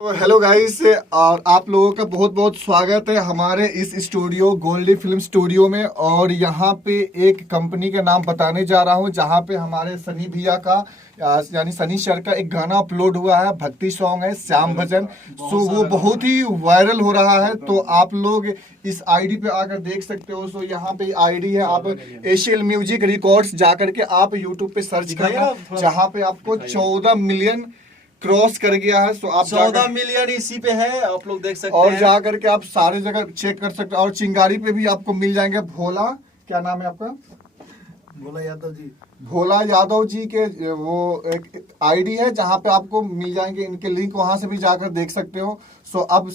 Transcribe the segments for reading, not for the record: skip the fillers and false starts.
तो hello guys, और आप लोगों का बहुत बहुत स्वागत है हमारे इस स्टूडियो गोल्डी फिल्म स्टूडियो में। और यहाँ पे एक कंपनी का नाम बताने जा रहा हूँ जहाँ पे हमारे सनी भैया का यानी सनी सर का एक गाना अपलोड हुआ है, भक्ति सॉन्ग है श्याम भजन। सो वो बहुत ही वायरल हो रहा है। तो आप लोग इस आईडी पे आकर देख सकते हो। सो यहाँ पे आईडी है, आप एशियल म्यूजिक रिकॉर्ड्स जाकर के आप यूट्यूब पे सर्च करना, जहाँ पे आपको 14 मिलियन क्रॉस कर गया है। सो आप 14 मिलियन इसी पे है, आप लोग देख सकते और हैं। जा करके आप सारे जगह चेक कर सकते हो। और चिंगारी पे भी आपको मिल जाएंगे। भोला, क्या नाम है आपका? भोला यादव जी। भोला यादव जी के वो एक आईडी है जहाँ पे आपको मिल जाएंगे इनके लिंक, वहां से भी जाकर देख सकते हो। सो अब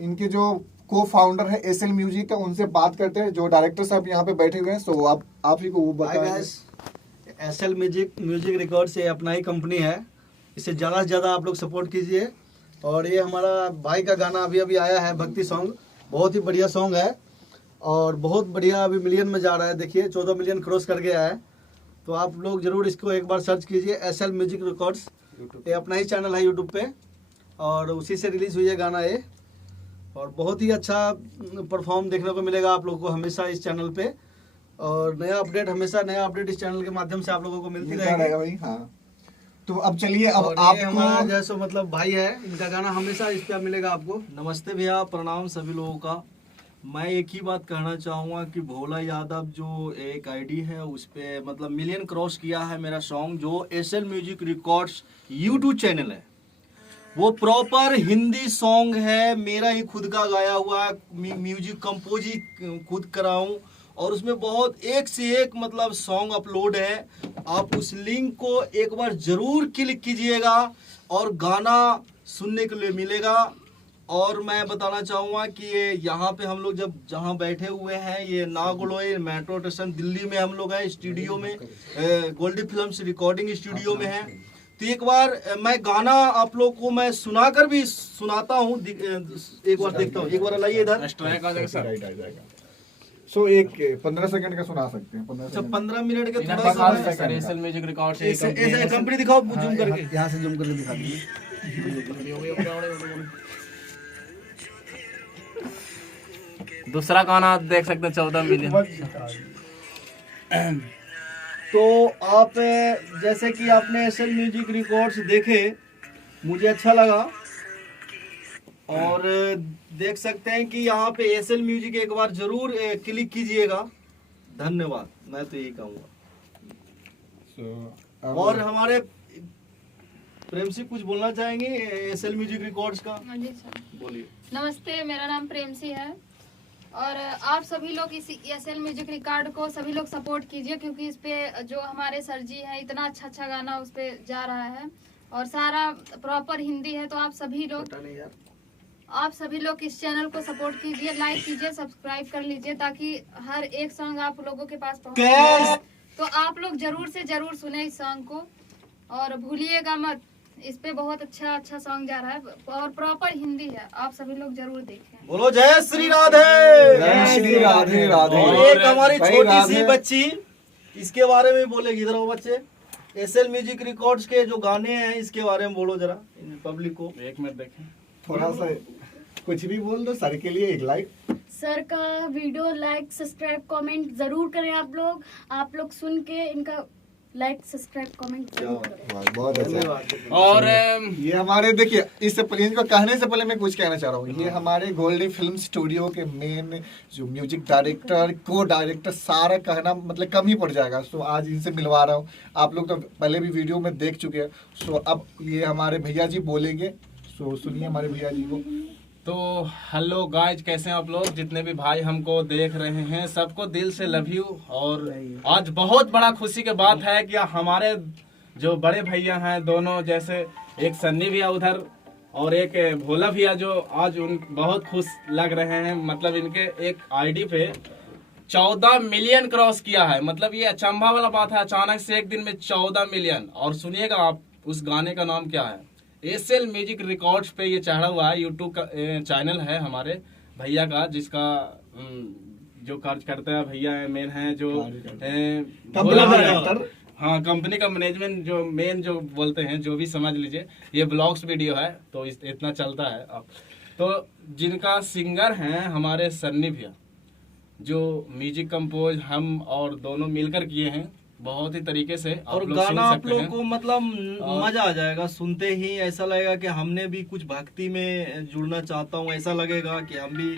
इनके जो को फाउंडर है एसएल म्यूजिक का, उनसे बात करते हैं। जो डायरेक्टर साहब यहाँ पे बैठे हुए हैं, सो आप ही को वो बताएंगे। एसएल म्यूजिक रिकॉर्ड से अपना ही कंपनी है, इसे ज़्यादा से ज़्यादा आप लोग सपोर्ट कीजिए। और ये हमारा भाई का गाना अभी अभी आया है, भक्ति सॉन्ग, बहुत ही बढ़िया सॉन्ग है और बहुत बढ़िया अभी मिलियन में जा रहा है। देखिए 14 मिलियन क्रॉस कर गया है। तो आप लोग जरूर इसको एक बार सर्च कीजिए, एसएल म्यूजिक रिकॉर्ड्स। ये अपना ही चैनल है यूट्यूब पे और उसी से रिलीज़ हुई है गाना ये। और बहुत ही अच्छा परफॉर्म देखने को मिलेगा आप लोगों को हमेशा इस चैनल पे। और हमेशा नया अपडेट इस चैनल के माध्यम से आप लोगों को मिलती रहेगी। हाँ, तो अब चलिए, अब आपको हमारा जैसे मतलब भाई है, इनका गाना हमेशा इस पे मिलेगा आपको। नमस्ते भैया, प्रणाम सभी लोगों का। मैं एक ही बात कहना चाहूँगा कि भोला यादव जो एक आईडी है उस पे मतलब मिलियन क्रॉस किया है मेरा सॉन्ग, जो SL music records YouTube channel है। वो प्रॉपर हिंदी सॉन्ग है, मेरा ही खुद का गाया हुआ म्यूजिक कंपोज ही खुद कराऊँ और उसमें बहुत एक से एक मतलब सॉन्ग अपलोड है। आप उस लिंक को एक बार जरूर क्लिक कीजिएगा और गाना सुनने के लिए मिलेगा। और मैं बताना चाहूँगा कि ये यहाँ पे हम लोग जहाँ बैठे हुए हैं, ये नागलोई मेट्रो स्टेशन दिल्ली में हम लोग हैं, स्टूडियो में गोल्डी फिल्म्स रिकॉर्डिंग स्टूडियो में है। तो एक बार मैं गाना आप लोग को मैं सुनाकर भी सुनाता हूँ, एक बार देखता हूँ। एक बार लाइए इधर। सो एक 15 सेकंड का सुना सकते हैं। 15 मिनट के थोड़ा सा एसएल म्यूजिक रिकॉर्ड से ऐसे कंपनी दिखाओ, जूम करके। यहाँ से जूम करके दिखा दीजिए। दूसरा गाना देख सकते हैं 14 मिलियन। तो आप जैसे कि आपने एसएल म्यूजिक रिकॉर्ड्स देखे, मुझे अच्छा लगा। और देख सकते हैं कि यहाँ पे एसएल म्यूजिक एक बार जरूर क्लिक कीजिएगा। धन्यवाद, मैं तो यही कहूँगा। और हमारे प्रेम से कुछ बोलना चाहेंगे एसएल म्यूजिक रिकॉर्ड्स का? बोलिए। नमस्ते, मेरा नाम प्रेमसी है और आप सभी लोग इस एसएल म्यूजिक रिकॉर्ड को सभी लोग सपोर्ट कीजिए, क्योंकि इस पे जो हमारे सर जी है, इतना अच्छा गाना उस पे जा रहा है और सारा प्रॉपर हिंदी है। तो आप सभी लोग इस चैनल को सपोर्ट कीजिए, लाइक कीजिए, सब्सक्राइब कर लीजिए, ताकि हर एक सॉन्ग आप लोगों के पास पहुंचे। तो आप लोग जरूर से जरूर सुने इस सॉन्ग को और भूलिएगा मत। इस पे बहुत अच्छा सॉन्ग जा रहा है और प्रॉपर हिंदी है, आप सभी लोग जरूर देखें। बोलो जय श्री राधे। जय श्री राधे राधे। और एक हमारी छोटी सी बच्ची, इसके बारे में बोलेगी। इधर वो बच्चे, एसएल म्यूजिक रिकॉर्ड्स के जो गाने हैं इसके बारे में बोलो जरा पब्लिक को। एक मिनट देखें, थोड़ा सा कुछ भी बोल दो सर के लिए। एक लाइक सर का वीडियो लाइक सब्सक्राइब कमेंट जरूर करें। आप लोग सुन के इनका लाइक सब्सक्राइब कमेंट जरूर करें। बहुत अच्छा। और ये हमारे देखिए, इससे इनको कहने से पहले मैं कुछ कहना चाह रहा हूँ। ये हमारे गोल्डी फिल्म स्टूडियो के मेन जो म्यूजिक डायरेक्टर, को डायरेक्टर, सारा कहना मतलब कम ही पड़ जाएगा। सो आज इनसे मिलवा रहा हूँ। आप लोग तो पहले भी वीडियो में देख चुके हैं। सो अब ये हमारे भैया जी बोलेंगे। सो सुनिए हमारे भैया जी को। तो हेलो गाइज, कैसे हैं आप लोग? जितने भी भाई हमको देख रहे हैं सबको दिल से लव यू। और आज बहुत बड़ा खुशी की बात है कि हमारे जो बड़े भैया हैं दोनों, जैसे एक सन्नी भैया उधर और एक भोला भैया, जो आज उन बहुत खुश लग रहे हैं। मतलब इनके एक आईडी पे 14 मिलियन क्रॉस किया है। मतलब ये अचंभा वाला बात है, अचानक से एक दिन में 14 मिलियन। और सुनिएगा आप, उस गाने का नाम क्या है? एसएल म्यूजिक रिकॉर्ड्स पे ये चढ़ा हुआ है। यूट्यूब का चैनल है हमारे भैया का, जिसका जो कार्य करता है भैया मेन है जो भोला भैया। हाँ, कंपनी का मैनेजमेंट जो मेन जो बोलते हैं, जो भी समझ लीजिए, ये ब्लॉग्स वीडियो है तो इतना चलता है अब। तो जिनका सिंगर हैं हमारे सन्नी भैया, जो म्यूजिक कंपोज हम और दोनों मिलकर किए हैं बहुत ही तरीके से, और आप लोग सुन गाना आप सकते लोग हैं। को मतलब मजा आ जाएगा सुनते ही, ऐसा लगेगा कि हमने भी कुछ भक्ति में जुड़ना चाहता हूँ, ऐसा लगेगा कि हम भी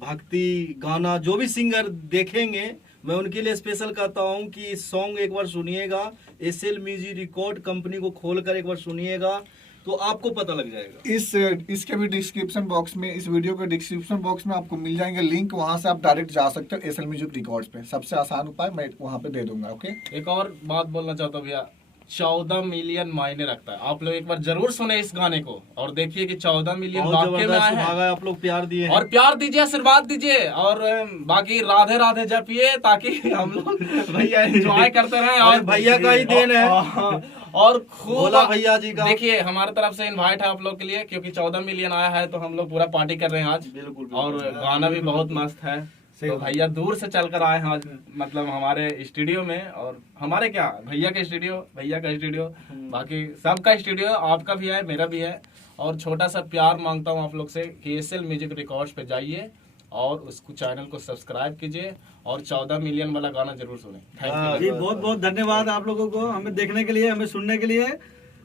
भक्ति गाना जो भी सिंगर देखेंगे मैं उनके लिए स्पेशल कहता हूँ कि सॉन्ग एक बार सुनिएगा, एसएल म्यूजिक रिकॉर्ड कंपनी को खोलकर एक बार सुनिएगा तो आपको पता लग जाएगा। इसके भी डिस्क्रिप्शन बॉक्स में, इस वीडियो के डिस्क्रिप्शन बॉक्स में आपको मिल जाएंगे लिंक, वहां से आप डायरेक्ट जा सकते हो एसएल म्यूजिक रिकॉर्ड्स पे। सबसे आसान उपाय मैं वहां पे दे दूंगा। ओके, एक और बात बोलना चाहता हूँ भैया, 14 मिलियन मायने रखता है। आप लोग एक बार जरूर सुने इस गाने को और देखिए कि 14 मिलियन बहुत वाकई में जबरदस्त आए हैं। भागा है, आप लोग प्यार दिए हैं। और प्यार दीजिए, आशीर्वाद दीजिए, और बाकी राधे राधे जपिए ताकि हम लोग भैया एंजॉय करते रहें। और भैया का ही देन है। और खूब भोला भैया जी का देखिए, हमारी तरफ से इनवाइट है आप लोग के लिए, क्योंकि 14 मिलियन आया है तो हम लोग पूरा पार्टी कर रहे हैं आज। बिल्कुल। और गाना भी बहुत मस्त है। तो भैया दूर से चलकर आए हैं आज, मतलब हमारे स्टूडियो में, और हमारे क्या भैया का स्टूडियो, बाकी सबका स्टूडियो, आपका भी है, मेरा भी है। और छोटा सा प्यार मांगता हूँ आप लोग से कि एसएल म्यूजिक रिकॉर्ड्स पे जाइए और उसको चैनल को सब्सक्राइब कीजिए और 14 मिलियन वाला गाना जरूर सुने। Thank ji you. बहुत बहुत धन्यवाद आप लोगों को हमें देखने के लिए, हमें सुनने के लिए,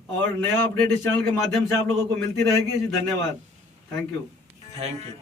और नया अपडेट इस चैनल के माध्यम से आप लोगों को मिलती रहेगी जी। धन्यवाद, थैंक यू। Thank you.